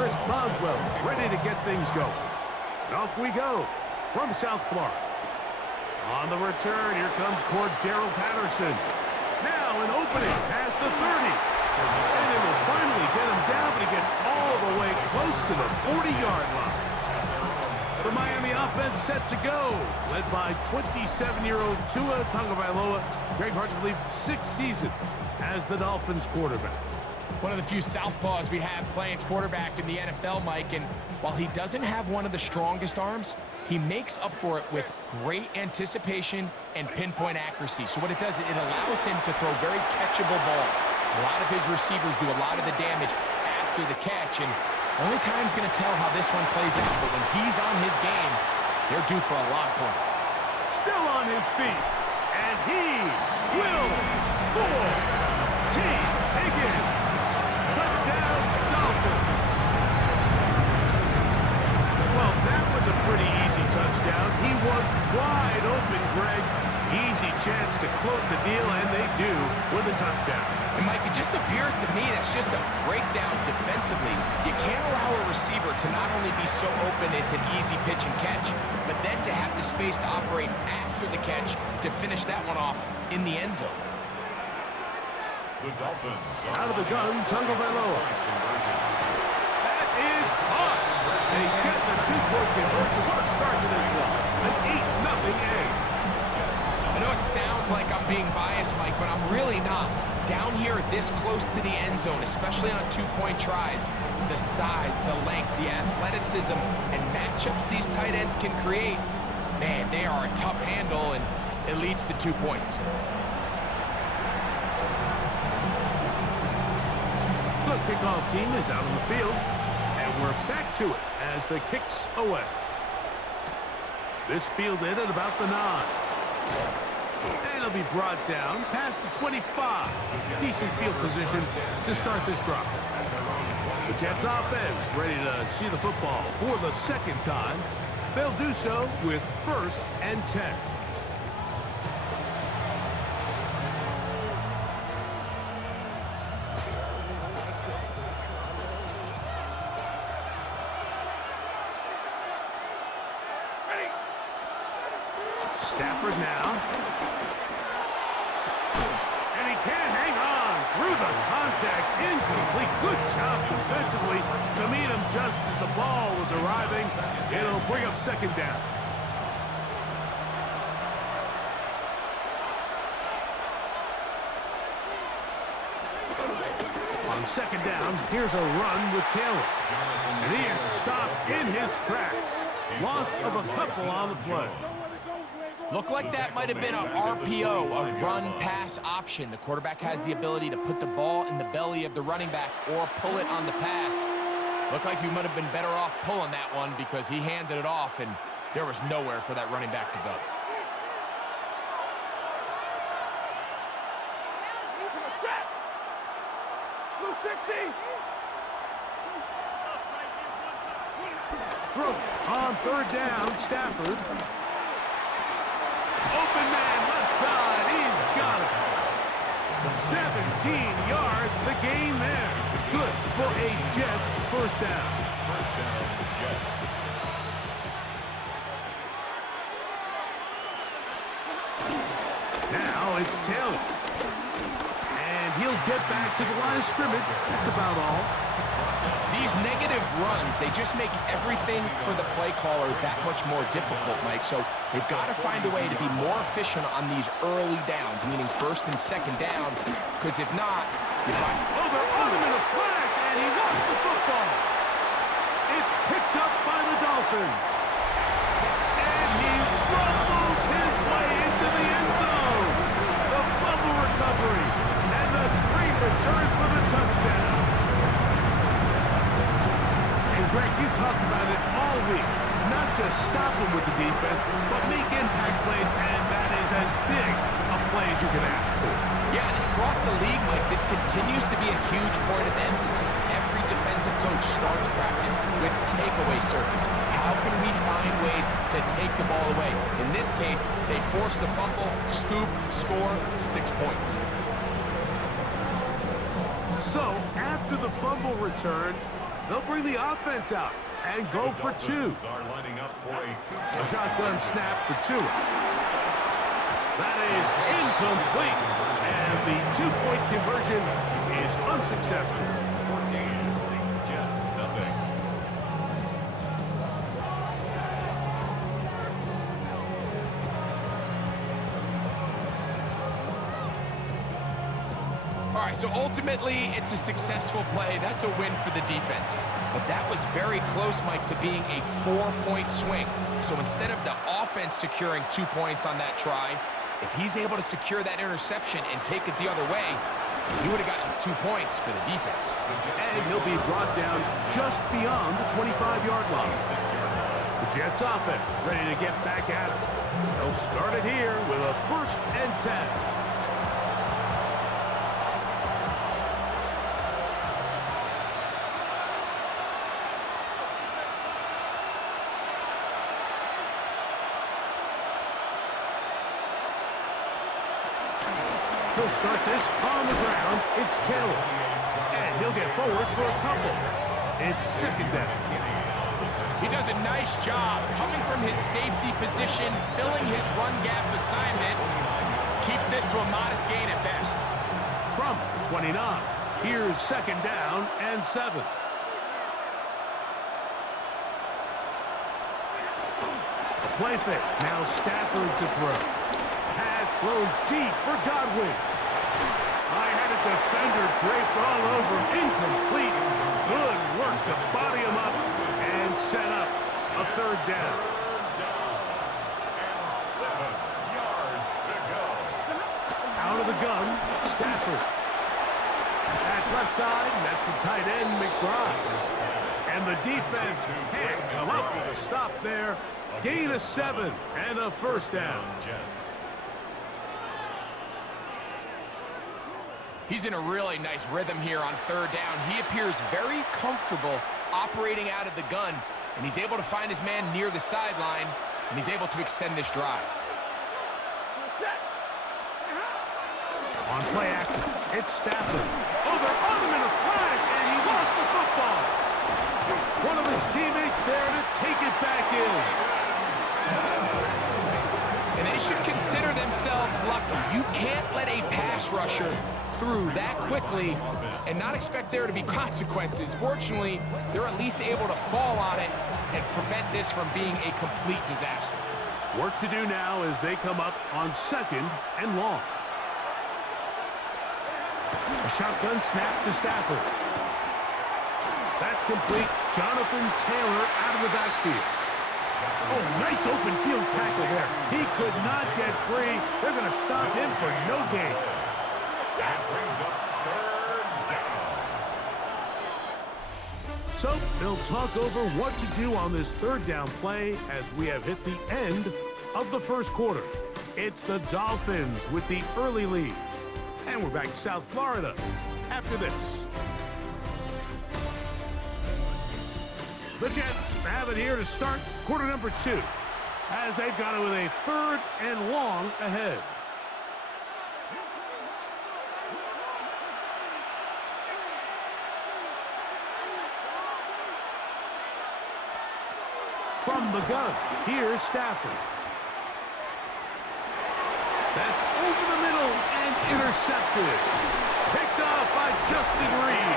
Chris Boswell ready to get things going. And off we go from South Florida. On the return, here comes Cordero Patterson. Now an opening past the 30. And they will finally get him down, but he gets all the way close to the 40-yard line. The Miami offense set to go, led by 27-year-old Tua Tagovailoa. Greg, hard to believe, 6th season as the Dolphins quarterback. One of the few southpaws we have playing quarterback in the NFL, Mike, and while he doesn't have one of the strongest arms, he makes up for it with great anticipation and pinpoint accuracy. So what it does, it allows him to throw very catchable balls. A lot of his receivers do a lot of the damage after the catch, and only time's going to tell how this one plays out. But when he's on his game, they're due for a lot of points. Still on his feet, and he will score. T. Higgins. Touchdown, Dolphins. Well, that was a pretty easy touchdown. He was wide open, Greg. Easy chance to close the deal, and they do with a touchdown. And, Mike, it just appears to me that's just a breakdown defensively. You can't allow a receiver to not only be so open it's an easy pitch and catch, but then to have the space to operate after the catch to finish that one off in the end zone. The Dolphins out of the gun, Tagovailoa. That is caught. They get the 2-point conversion. What a start to this one. An 8-0 edge. I know it sounds like I'm being biased, Mike, but I'm really not. Down here this close to the end zone, especially on 2-point tries, the size, the length, the athleticism, and matchups these tight ends can create, man, they are a tough handle, and it leads to 2 points. The kickoff team is out on the field, and we're back to it as the kick's away. This fielded at about the 9. And it'll be brought down past the 25. Decent field position to start this drive. The Jets offense ready to see the football for the second time. They'll do so with 1st and 10. Stafford now. And he can't hang on through the contact. Incomplete. Good job defensively to meet him just as the ball was arriving. It'll bring up 2nd down. On 2nd down, here's a run with Taylor. And he is stopped in his tracks. Loss of a couple on the play. Looked like that might have been an RPO, a run-pass option. The quarterback has the ability to put the ball in the belly of the running back or pull it on the pass. Looked like he might have been better off pulling that one because he handed it off, and there was nowhere for that running back to go. Throw on 3rd down, Stafford. Open man left side. He's got it. 17 yards, the gain there. Good for a Jets 1st down. 1st down, the Jets. Now it's Taylor. And he'll get back to the line of scrimmage. That's about all. These negative runs, they just make everything for the play caller that much more difficult, Mike. So they've got to find a way to be more efficient on these early downs, meaning 1st and 2nd down, because if not, you find... Oh, they're on him in a flash, and he lost the football. It's picked up by the Dolphins. And he rumbles his way into the end zone. The fumble recovery, and the great return for the touchdown. Greg, you talked about it all week. Not just stop him with the defense, but make impact plays, and that is as big a play as you can ask for. Yeah, and across the league, Mike, this continues to be a huge point of emphasis. Every defensive coach starts practice with takeaway circuits. How can we find ways to take the ball away? In this case, they force the fumble, scoop, score, 6 points. So, after the fumble return, They'll bring the offense out and go for two. A shotgun snap for two. That is incomplete. And the two-point conversion is unsuccessful. 14, Jets, nothing. All right, so ultimately, it's a successful play. That's a win for the defense. But that was very close, Mike, to being a 4-point swing. So instead of the offense securing 2 points on that try, if he's able to secure that interception and take it the other way, he would have gotten 2 points for the defense. And he'll be brought down just beyond the 25-yard line. The Jets offense ready to get back at it. They'll start it here with a 1st and 10. He'll start this on the ground. It's Taylor. And he'll get forward for a couple. It's 2nd down. He does a nice job coming from his safety position, filling his run gap assignment. Keeps this to a modest gain at best. From the 29, here's 2nd down and 7. Play fake. Now Stafford to throw. Pass thrown deep for Godwin. I had a defender draped all over him. Incomplete. Good work to body him up and set up a 3rd down. And 7 yards to go. Out of the gun, Stafford. Back left side, and that's the tight end, McBride. And the defense can't come up with a stop there. Gain of 7 and a 1st down. Jets. He's in a really nice rhythm here on 3rd down. He appears very comfortable operating out of the gun, and he's able to find his man near the sideline, and he's able to extend this drive. On play action, it's Stafford. Oh, they're on him in a flash, and he lost the football. One of his teammates there to take it back in. And they should consider themselves lucky. You can't let a pass rusher through that quickly and not expect there to be consequences. Fortunately, they're at least able to fall on it and prevent this from being a complete disaster. Work to do now as they come up on 2nd and long. A shotgun snap to Stafford. That's complete. Jonathan Taylor out of the backfield. Oh, nice open field tackle there. He could not get free. They're going to stop him for no gain. That brings up 3rd down. So they'll talk over what to do on this 3rd down play as we have hit the end of the 1st quarter. It's the Dolphins with the early lead. And we're back to South Florida after this. The Jets have it here to start quarter number 2 as they've got it with a 3rd and long ahead. From the gun, here's Stafford. That's over the middle and intercepted. Picked off by Justin Reed.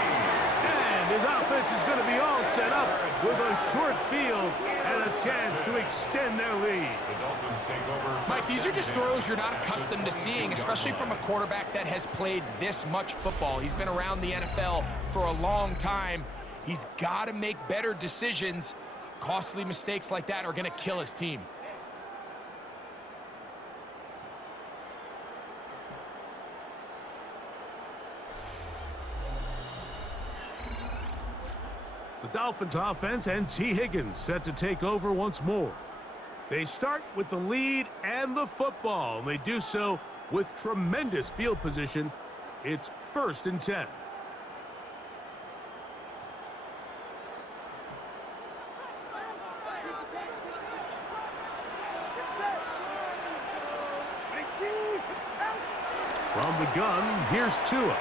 And his offense is going to be all set up with a short field and a chance to extend their lead. The Dolphins take over. Mike, these are just throws you're not accustomed to seeing, especially from a quarterback that has played this much football. He's been around the NFL for a long time. He's got to make better decisions. Costly mistakes like that are going to kill his team. The Dolphins offense and T. Higgins set to take over once more. They start with the lead and the football. They do so with tremendous field position. It's 1st and 10. From the gun, here's Tua.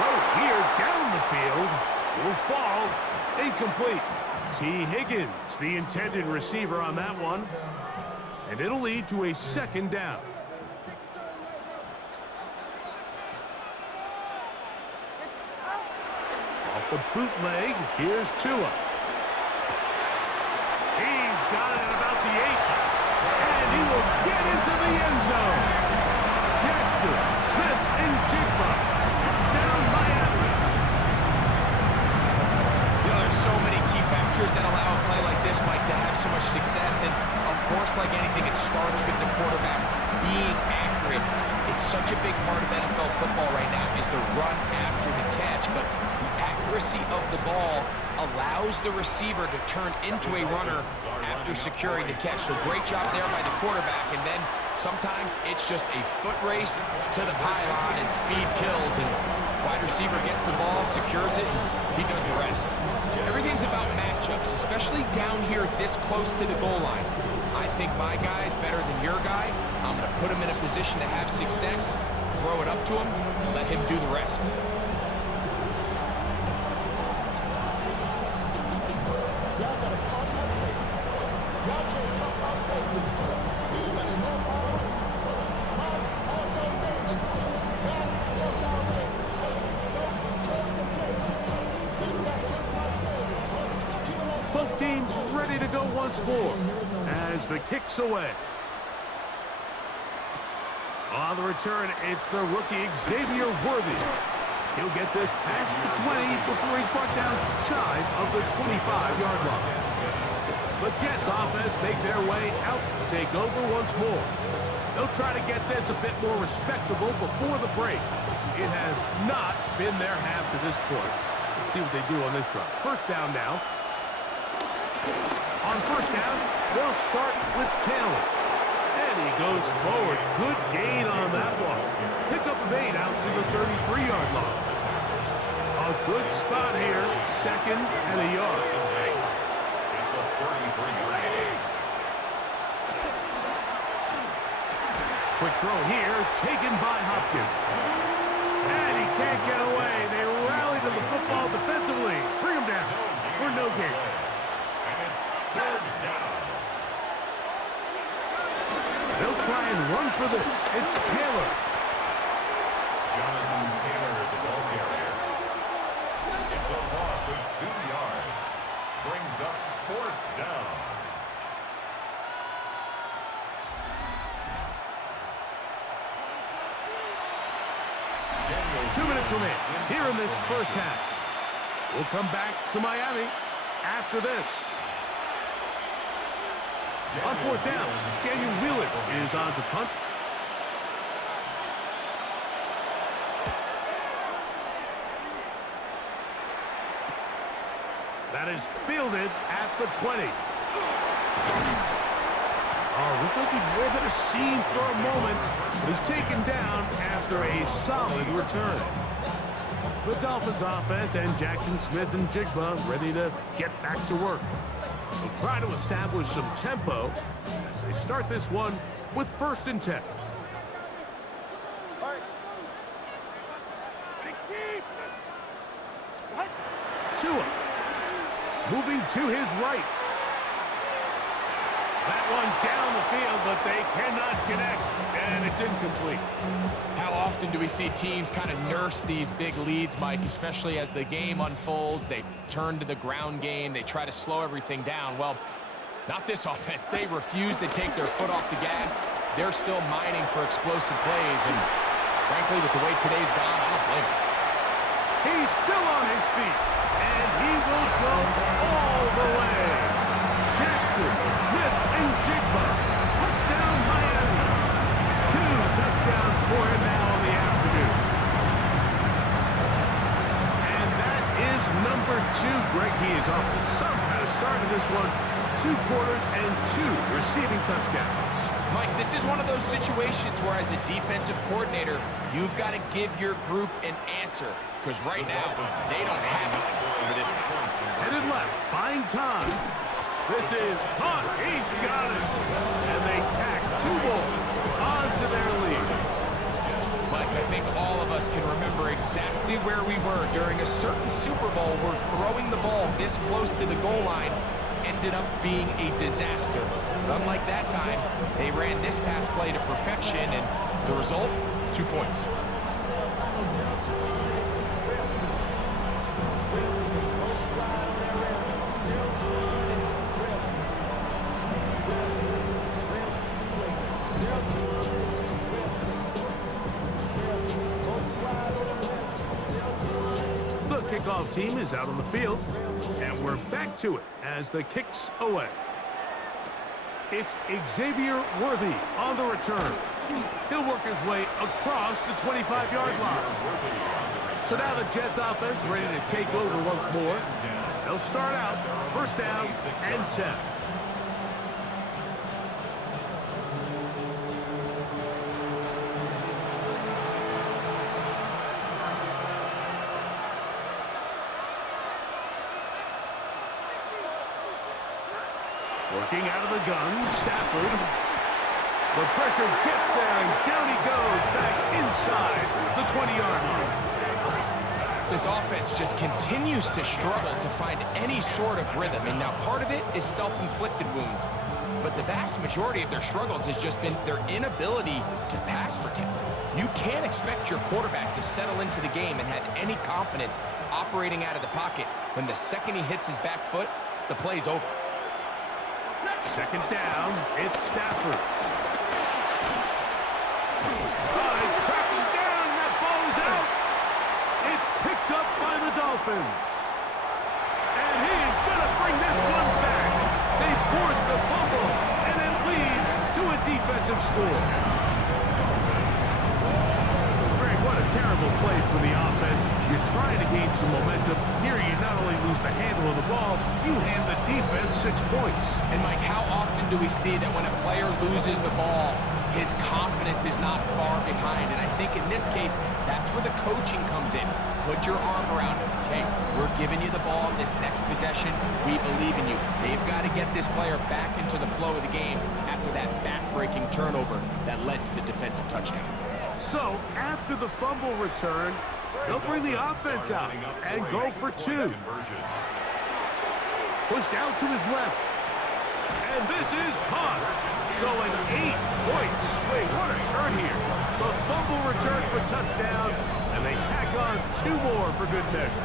Throw here down the field. Will fall. Incomplete. T. Higgins, the intended receiver on that one. And it'll lead to a second down. Off the bootleg, here's Tua. He's got it at about the 8. And he will get into the end zone. Jackson, Smith, and Jigba. Touchdown, Miami. You know, there's so many key factors that allow a play like this, Mike, to have so much success. And, of course, like anything, it starts with the quarterback being accurate. It's such a big part of NFL football right now is the run after the catch. But the accuracy of the ball allows the receiver to turn into a runner after securing the catch. So great job there by the quarterback. And then sometimes it's just a foot race to the pylon and speed kills. And wide receiver gets the ball, secures it, and he does the rest. Everything's about matchups, especially down here this close to the goal line. I think my guy is better than your guy. I'm going to put him in a position to have success, throw it up to him, and let him do the rest. Both teams ready to go once more as the kick's away. On the return, it's the rookie Xavier Worthy. He'll get this past the 20 before he's brought down shy of the 25-yard line. The Jets offense make their way out to take over once more. They'll try to get this a bit more respectable before the break. It has not been their half to this point. Let's see what they do on this drive. First down now. On first down, they'll start with Taylor. And he goes forward. Good gain on that one. Pickup of 8 out to the 33-yard line. A good spot here. Second and a yard. Quick throw here, taken by Hopkins. And he can't get away. They rally to the football defensively. Bring him down for no gain. And it's third down. They'll try and run for this. It's Taylor. Jonathan Taylor, the ball carrier. It's a loss of 2 yards. Brings up fourth down. 2 minutes remain here in this first half. We'll come back to Miami after this. On fourth down, Daniel Wheeler is on to punt. That is fielded at the 20. Oh, looked like he drove at a seam for a moment. He's taken down after a solid return. The Dolphins offense and Jackson, Smith, and Jigba ready to get back to work. They'll try to establish some tempo as they start this one with first and 10. Tua moving to his right. That one down the field, but they cannot connect, and it's incomplete. How often do we see teams kind of nurse these big leads, Mike, especially as the game unfolds? They turn to the ground game. They try to slow everything down. Well, not this offense. They refuse to take their foot off the gas. They're still mining for explosive plays, and frankly, with the way today's gone, I don't blame them. He's still on his feet, and he will go all the way. Jackson, Smith, and Jigba. Touchdown, Miami. 2 touchdowns for him now in the afternoon. And that is number 2. Greg, he is off to some kind of start in this one. 2 quarters and 2 receiving touchdowns. Mike, this is one of those situations where as a defensive coordinator, you've got to give your group an answer. Because right now, they don't have it for this guy. Headed left, buying time. This is caught. He's got it. And they tack 2 more onto their lead. Mike, I think all of us can remember exactly where we were during a certain Super Bowl where throwing the ball this close to the goal line ended up being a disaster. But unlike that time, they ran this pass play to perfection, and the result, 2 points. The kickoff team is out on the field, and we're back to it as the kick's away. It's Xavier Worthy on the return. He'll work his way across the 25-yard line. So now the Jets offense ready to take over once more. They'll start out first down and 10. Working out of the gun, Stafford. The pressure gets there, and down he goes back inside the 20-yard line. This offense just continues to struggle to find any sort of rhythm. And now part of it is self-inflicted wounds. But the vast majority of their struggles has just been their inability to pass protect. You can't expect your quarterback to settle into the game and have any confidence operating out of the pocket when the second he hits his back foot, the play's over. Second down, it's Stafford. Tracking down, that ball is out. It's picked up by the Dolphins. And he is going to bring this one back. They force the fumble, and it leads to a defensive score. Greg, what a terrible play for the offense. You're trying to gain some momentum. Here you not only lose the handle of the ball, you hand the defense 6 points. And Mike, how often do we see that when a player loses the ball, his confidence is not far behind? And I think in this case, that's where the coaching comes in. Put your arm around him. Hey, we're giving you the ball in this next possession. We believe in you. They've got to get this player back into the flow of the game after that back-breaking turnover that led to the defensive touchdown. So, after the fumble return, they'll bring the offense out and go for 2. Pushed out to his left. And this is caught. So an 8-point swing. What a turn here. The fumble return for touchdown, and they tack on 2 more for good measure.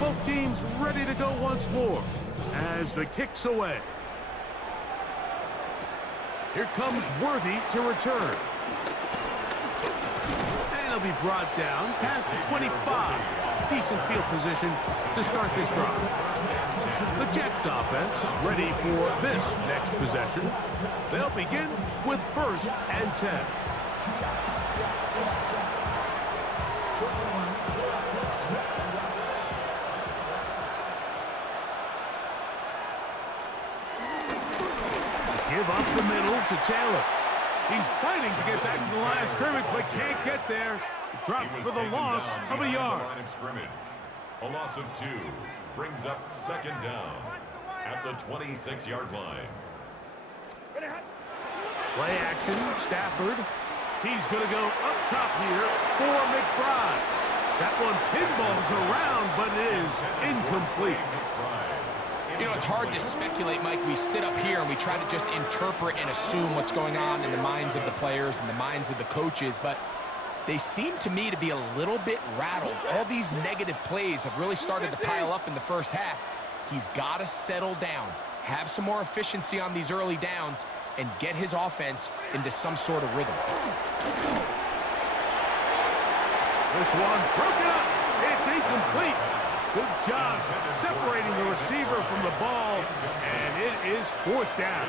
Both teams ready to go once more as the kick's away. Here comes Worthy to return. And he'll be brought down past the 25. Decent field position to start this drive. The Jets offense ready for this next possession. They'll begin with first and 10. Give up the middle to Taylor. He's fighting to get back to the line of scrimmage, but can't get there. Dropped for the loss of a yard. A loss of 2 brings up second down at the 26-yard line. Play action, Stafford. He's going to go up top here for McBride. That one pinballs around, but it is incomplete. You know, it's hard to speculate, Mike. We sit up here and we try to just interpret and assume what's going on in the minds of the players and the minds of the coaches, but they seem to me to be a little bit rattled. All these negative plays have really started to pile up in the first half. He's got to settle down, have some more efficiency on these early downs, and get his offense into some sort of rhythm. This one broken up. It's incomplete. Good job separating the receiver from the ball, and it is fourth down.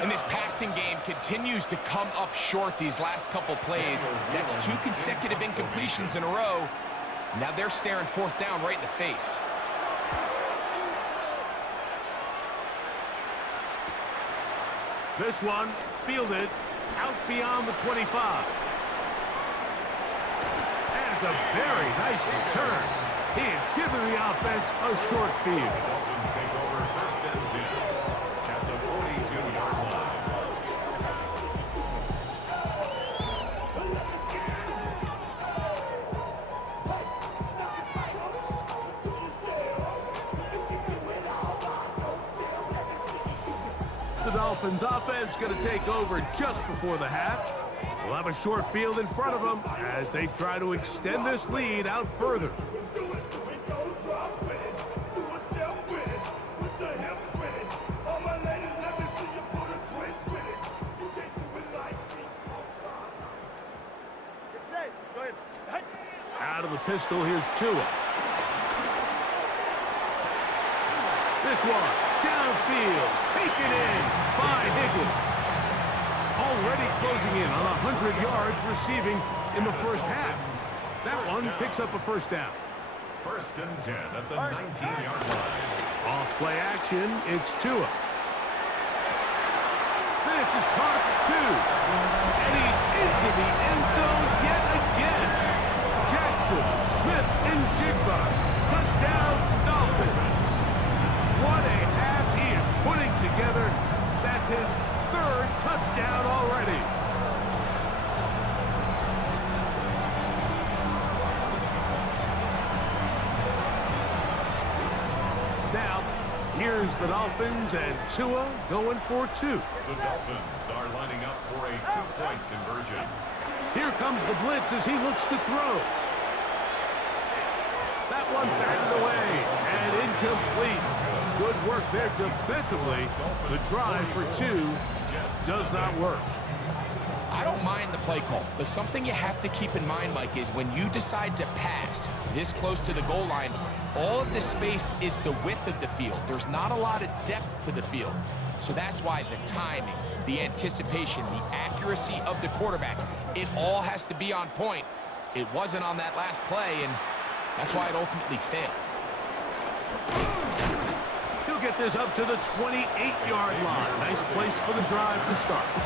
And this passing game continues to come up short these last couple plays. That's 2 consecutive incompletions in a row. Now they're staring fourth down right in the face. This one fielded out beyond the 25. And it's a very nice return. He has given the offense a short field. Dolphins take over first and 10 at the 42-yard line. The Dolphins offense going to take over just before the half. We'll have a short field in front of them as they try to extend this lead out further. Out of the pistol, here's Tua. This one, downfield, taken in by Higgins. Already closing in on 100 yards receiving in the first half. That one picks up a first down. First and 10 at the 19-yard line. Off play action, it's Tua. This is caught at the 2. And he's into the end zone yet again. Jackson, Smith, and Jigba. Touchdown, Dolphins. What a half he is putting together. That's his third touchdown already. Now, here's the Dolphins and Tua going for 2. The Dolphins are lining up for a 2-point conversion. Here comes the blitz as he looks to throw. That one batted away and incomplete. Good work there defensively. The drive for 2 does not work. I don't mind the play call, but something you have to keep in mind, Mike, is when you decide to pass this close to the goal line, all of the space is the width of the field. There's not a lot of depth to the field. So that's why the timing, the anticipation, the accuracy of the quarterback, it all has to be on point. It wasn't on that last play, and that's why it ultimately failed. He'll get this up to the 28-yard line. Nice place for the drive to start. The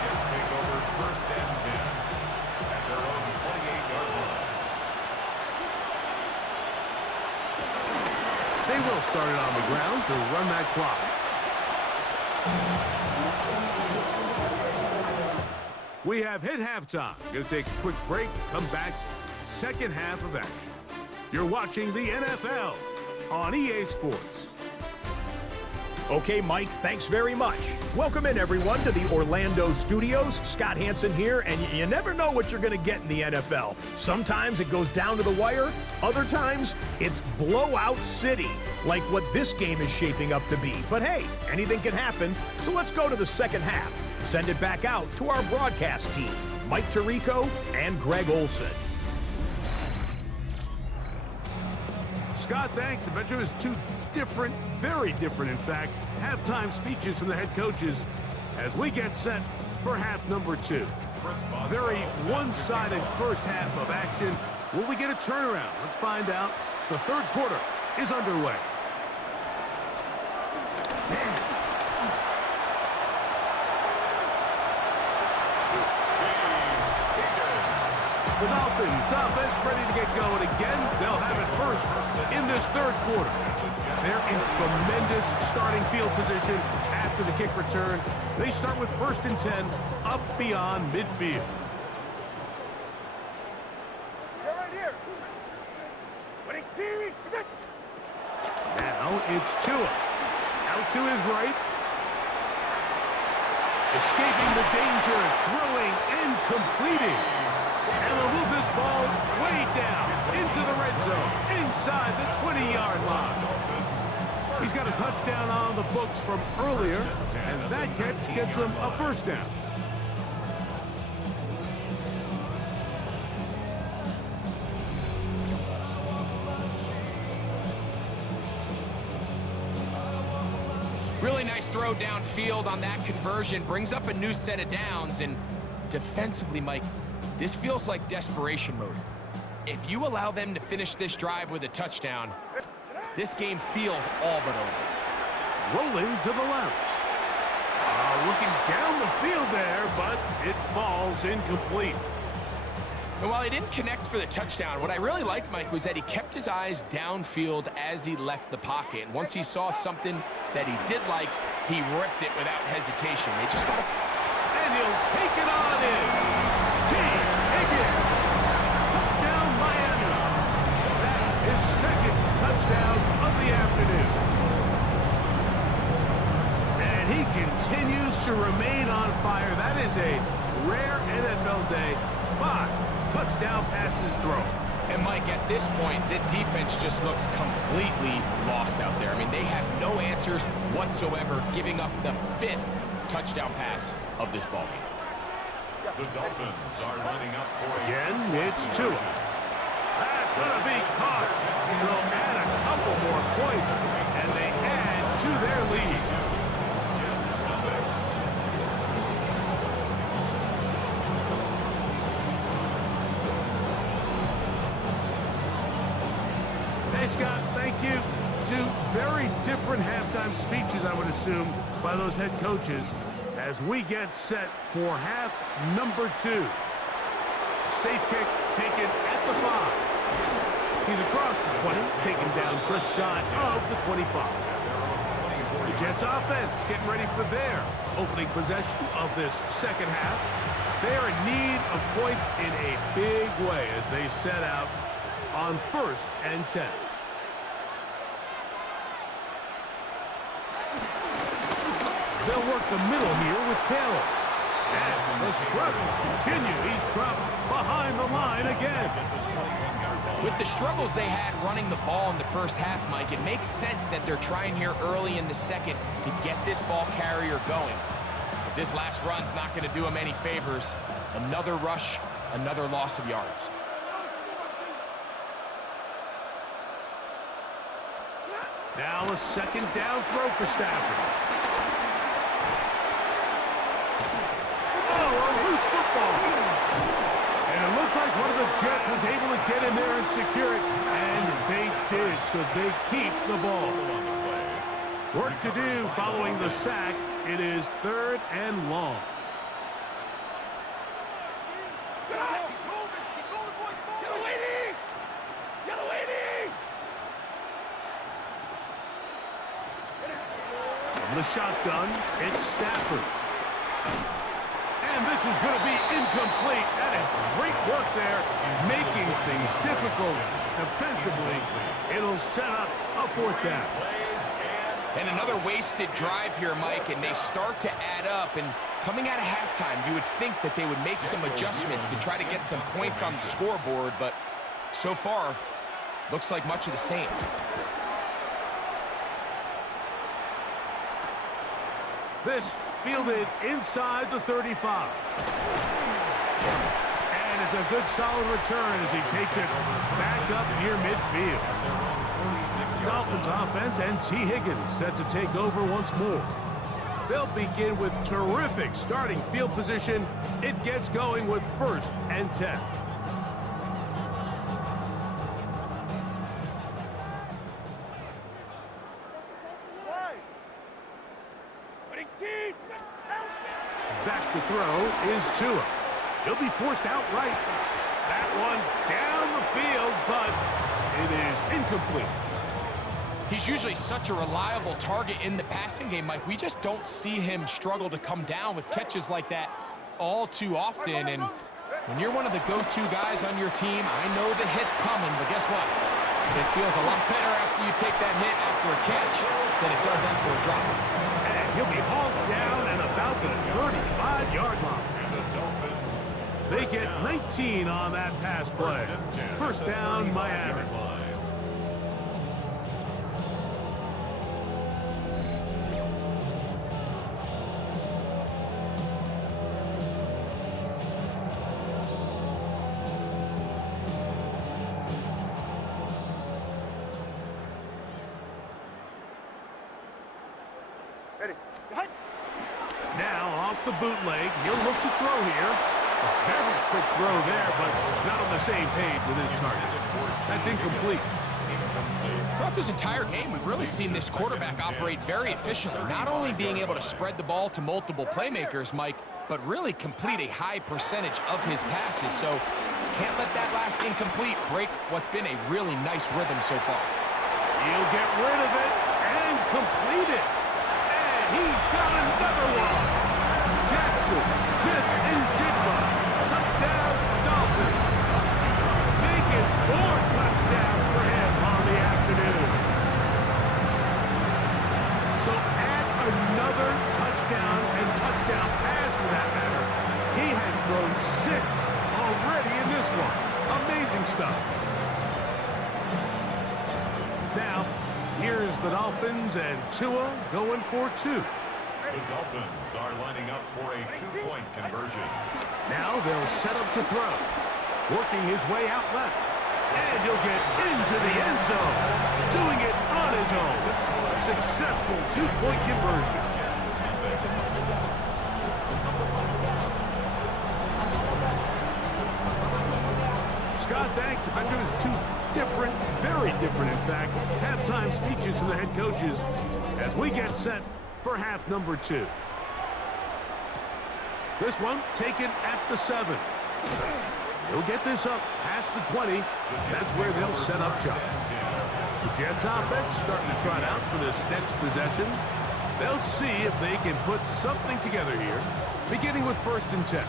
Jets take over first and 10 at their own 28-yard line. They will start it on the ground to run that clock. We have hit halftime. Going to take a quick break, come back, second half of action. You're watching the NFL on EA Sports. Okay, Mike, thanks very much. Welcome in, everyone, to the Orlando studios. Scott Hansen here, and you never know what you're going to get in the NFL. Sometimes it goes down to the wire. Other times, it's blowout city, like what this game is shaping up to be. But hey, anything can happen, so let's go to the second half. Send it back out to our broadcast team, Mike Tirico and Greg Olson. Scott, thanks. I bet you it was two different, very different, in fact, halftime speeches from the head coaches as we get set for half number 2. Very one-sided first half of action. Will we get a turnaround? Let's find out. The third quarter is underway. The Dolphins offense ready to get going again. They'll have it first in this third quarter. They're in tremendous starting field position after the kick return. They start with first and 10 up beyond midfield. Now it's Tua. Out to his right. Escaping the danger, throwing and completing. And will move this ball way down into the red zone, inside the 20-yard line. He's got a touchdown on the books from earlier, and that catch gets him a first down. Really nice throw downfield on that conversion. Brings up a new set of downs, and defensively, Mike, this feels like desperation mode. If you allow them to finish this drive with a touchdown, this game feels all but over. Rolling to the left. Looking is incomplete. And while he didn't connect for the touchdown, what I really liked, Mike, was that he kept his eyes downfield as he left the pocket. And once he saw something that he did like, he ripped it without hesitation. They just got to... And he'll take it on in. T. Higgins. Touchdown, Miami. That is second touchdown of the afternoon. And he continues to remain on fire. That is a rare NFL day. 5 touchdown passes thrown. And, Mike, at this point, the defense just looks completely lost out there. I mean, they have no answers whatsoever, giving up the 5th touchdown pass of this ballgame. The Dolphins are lining up for Again, it's Tua. That's going to be caught. So add a couple more points, and they add to their lead. Hey, Scott, thank you. 2 very different halftime speeches, I would assume, by those head coaches as we get set for half number 2. Safe kick taken at the 5. He's across the 20, taken down just shy of the 25. The Jets offense getting ready for their opening possession of this second half. They're in need of points in a big way as they set out on 1st and 10. They'll work the middle here with Taylor. And the struggles continue. He's dropped behind the line again. With the struggles they had running the ball in the first half, Mike, it makes sense that they're trying here early in the second to get this ball carrier going. But this last run's not going to do him any favors. Another rush, another loss of yards. Now a second down throw for Stafford. A loose football. And it looked like one of the Jets was able to get in there and secure it, and they did, so they keep the ball. Work to do following the sack. It is 3rd and long. From the shotgun, it's Stafford. And this is going to be incomplete. That is great work there, making things difficult defensively. It'll set up a 4th down. And another wasted drive here, Mike, and they start to add up. And coming out of halftime, you would think that they would make some adjustments to try to get some points on the scoreboard, but so far, looks like much of the same. This fielded inside the 35. And it's a good solid return as he takes it back up near midfield. Dolphins offense and T. Higgins set to take over once more. They'll begin with terrific starting field position. It gets going with 1st and 10. Back to throw is Tua. He'll be forced outright. That one down the field, but it is incomplete. He's usually such a reliable target in the passing game, Mike. We just don't see him struggle to come down with catches like that all too often. And when you're one of the go-to guys on your team, I know the hit's coming, but guess what? It feels a lot better after you take that hit after a catch than it does after a drop. And he'll be hauled down and about the 35-yard line. They get 19 on that pass play. 1st down, Miami. Now off the bootleg, he'll look to throw here. A very quick throw there, but not on the same page with his target. That's incomplete. Throughout this entire game, we've really seen this quarterback operate very efficiently, not only being able to spread the ball to multiple playmakers, Mike, but really complete a high percentage of his passes. So can't let that last incomplete break what's been a really nice rhythm so far. He'll get rid of it and complete it. And he's got another one. Jackson, Smith, and Jigba. Touchdown, Dolphins. Making 4 touchdowns for him on the afternoon. So add another touchdown and touchdown pass for that matter. He has thrown 6 already in this one. Amazing stuff. Now, here's the Dolphins and Tua going for 2. The Dolphins are lining up for a 2-point conversion. Now they'll set up to throw. Working his way out left. And he'll get into the end zone. Doing it on his own. Successful 2-point conversion. Scott, thanks. I bet there was 2 different, very different, in fact, halftime speeches from the head coaches as we get set for half number 2. This one taken at the 7. He'll get this up past the 20. That's where they'll set up shop. The Jets offense starting to trot out for this next possession. They'll see if they can put something together here, beginning with 1st and 10.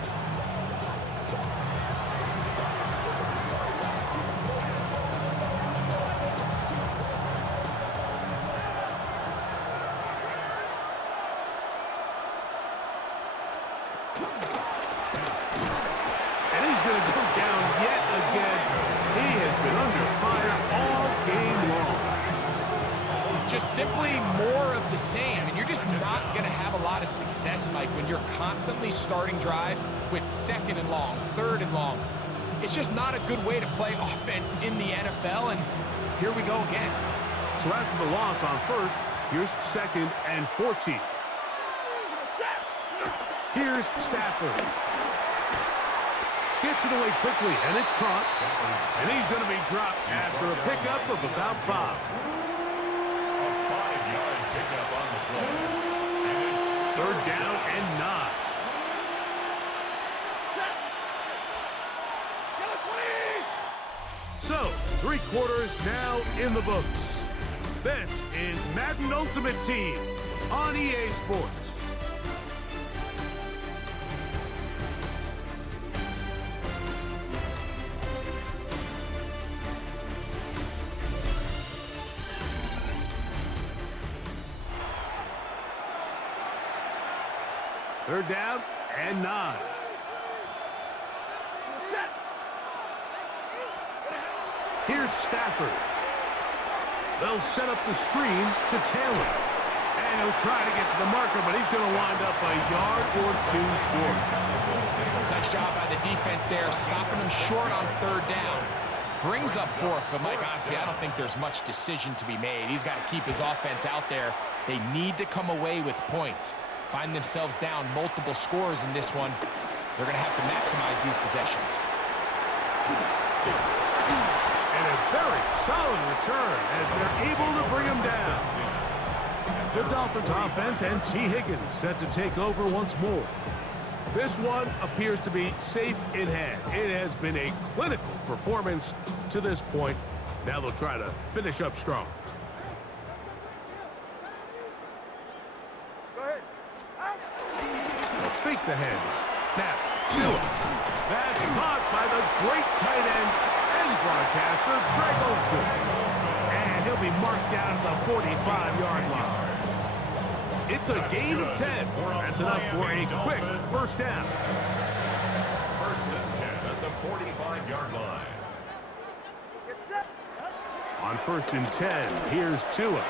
And he's going to go down yet again. He has been under fire all game long. Just simply more of the same, and you're just not going to have a lot of success, Mike, when you're constantly starting drives with 2nd and long, 3rd and long. It's just not a good way to play offense in the NFL, and here we go again. So after the loss on 1st, here's 2nd and 14. Here's Stafford. Gets it away quickly, and it's caught. And he's going to be dropped after a pickup of about 5. A 5-yard pickup on the play. And it's 3rd down and 9. So, 3 quarters now in the books. This is Madden Ultimate Team on EA Sports. Third down and 9. Here's Stafford. They'll set up the screen to Taylor. And he'll try to get to the marker, but he's going to wind up a yard or 2 short. Nice job by the defense there, stopping them short on 3rd down. Brings up 4th, but Mike, honestly, I don't think there's much decision to be made. He's got to keep his offense out there. They need to come away with points. Find themselves down multiple scores in this one. They're going to have to maximize these possessions. And a very solid return as they're able to bring him down. The Dolphins offense and T. Higgins set to take over once more. This one appears to be safe in hand. It has been a clinical performance to this point. Now they'll try to finish up strong. They'll fake the handoff. Now, Tua. That's caught by the great tight end and broadcaster, Greg Olsen. And he'll be marked down at the 45-yard line. It's a gain of 10. That's enough for a quick 1st down. 1st and 10 at the 45-yard line. On 1st and 10, here's Tua.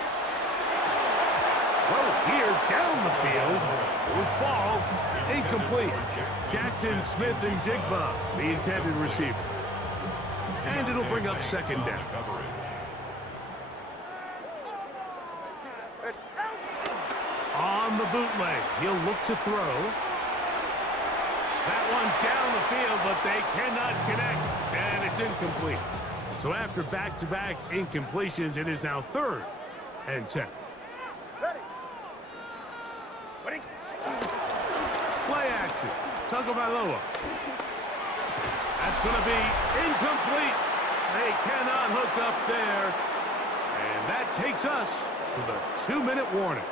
Throw here down the field. It will fall. Incomplete. Jackson, Smith, and Jigba, the intended receiver. And it'll bring up 2nd down. On the bootleg, he'll look to throw. That one down the field, but they cannot connect, and it's incomplete. So after back-to-back incompletions, it is now 3rd and 10. Play action. Tagovailoa. That's going to be incomplete. They cannot hook up there. And that takes us to the 2-minute warning.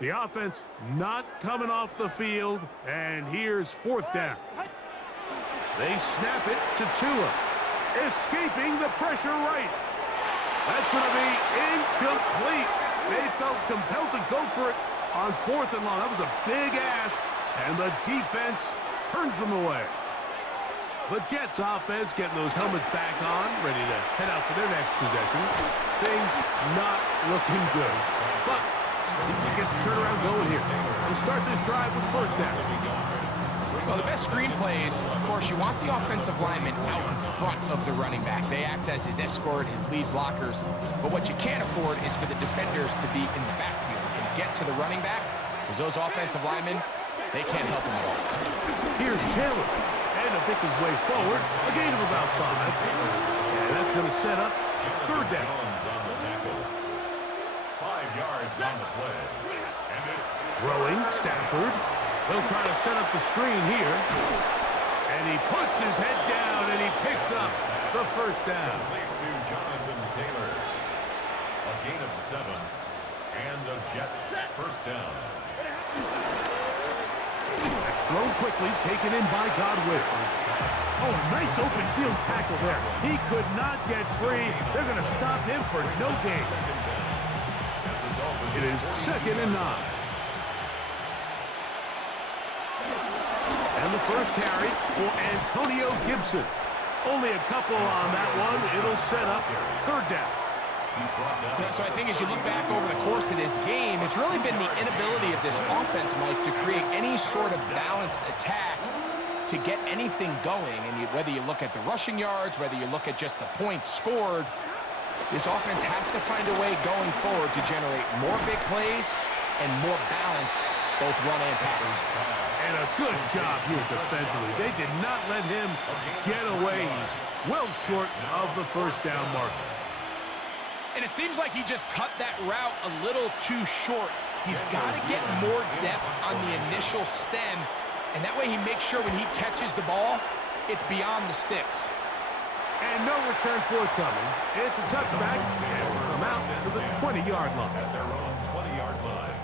The offense not coming off the field, and here's 4th down. They snap it to Tua, escaping the pressure right. That's going to be incomplete. They felt compelled to go for it on 4th and long. That was a big ask, and the defense turns them away. The Jets offense getting those helmets back on, ready to head out for their next possession. Things not looking good, but they get the turnaround going here. We'll start this drive with 1st down. Well, the best screenplays, of course, you want the offensive lineman out in front of the running back. They act as his escort, his lead blockers. But what you can't afford is for the defenders to be in the backfield and get to the running back, because those offensive linemen, they can't help him at all. Here's Taylor, and to pick his way forward, a gain of about 5. And that's going to set up 3rd down. 5 yards on the play. And it's Throwing, Stafford. They'll try to set up the screen here. And he puts his head down, and he picks up the 1st down. to Jonathan Taylor. A gain of 7. And the Jets 1st down. That's thrown quickly, taken in by Godwin. Oh, a nice open field tackle there. He could not get free. They're going to stop him for no gain. It is 2nd and 9. And the first carry for Antonio Gibson. Only a couple on that one. It'll set up 3rd down. Yeah, so I think as you look back over the course of this game, it's really been the inability of this offense, Mike, to create any sort of balanced attack to get anything going. And whether you look at the rushing yards, whether you look at just the points scored, this offense has to find a way going forward to generate more big plays and more balance, both run and pass. And a good job here defensively. They did not let him get away. He's well short of the 1st down marker. And it seems like he just cut that route a little too short. He's got to get more depth on the initial stem, and that way he makes sure when he catches the ball, it's beyond the sticks. And no return forthcoming. It's a touchback, and we'll come out to the 20-yard line. At their own 20-yard line.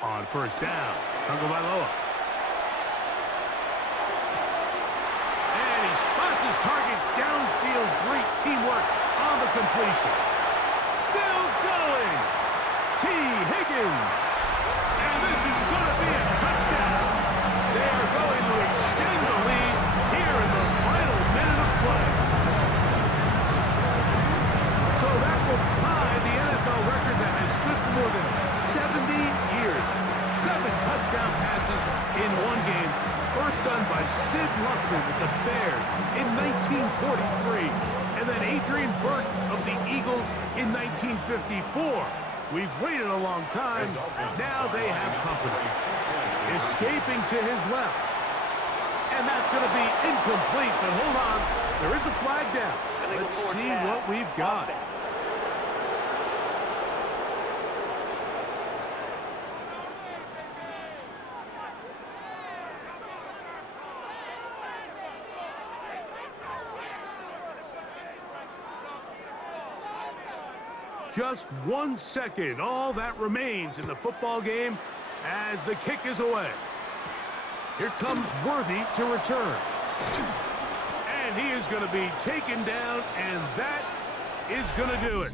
On 1st down, Tagovailoa. And he spots his target downfield. Great teamwork on the completion. Still going. T. Higgins. And this is going to be a touchdown. They are going to extend the lead here in the final minute of play. So that will tie the NFL record that has stood for more than 70 years. 7 touchdown passes in one game. First done by Sid Luckman with the Bears in 1943. And then Adrian Burke of the Eagles in 1954. We've waited a long time. Now they have company. Escaping to his left. And that's going to be incomplete. But hold on. There is a flag down. Let's see what we've got. Just 1 second, all that remains in the football game as the kick is away. Here comes Worthy to return. And he is going to be taken down, and that is going to do it.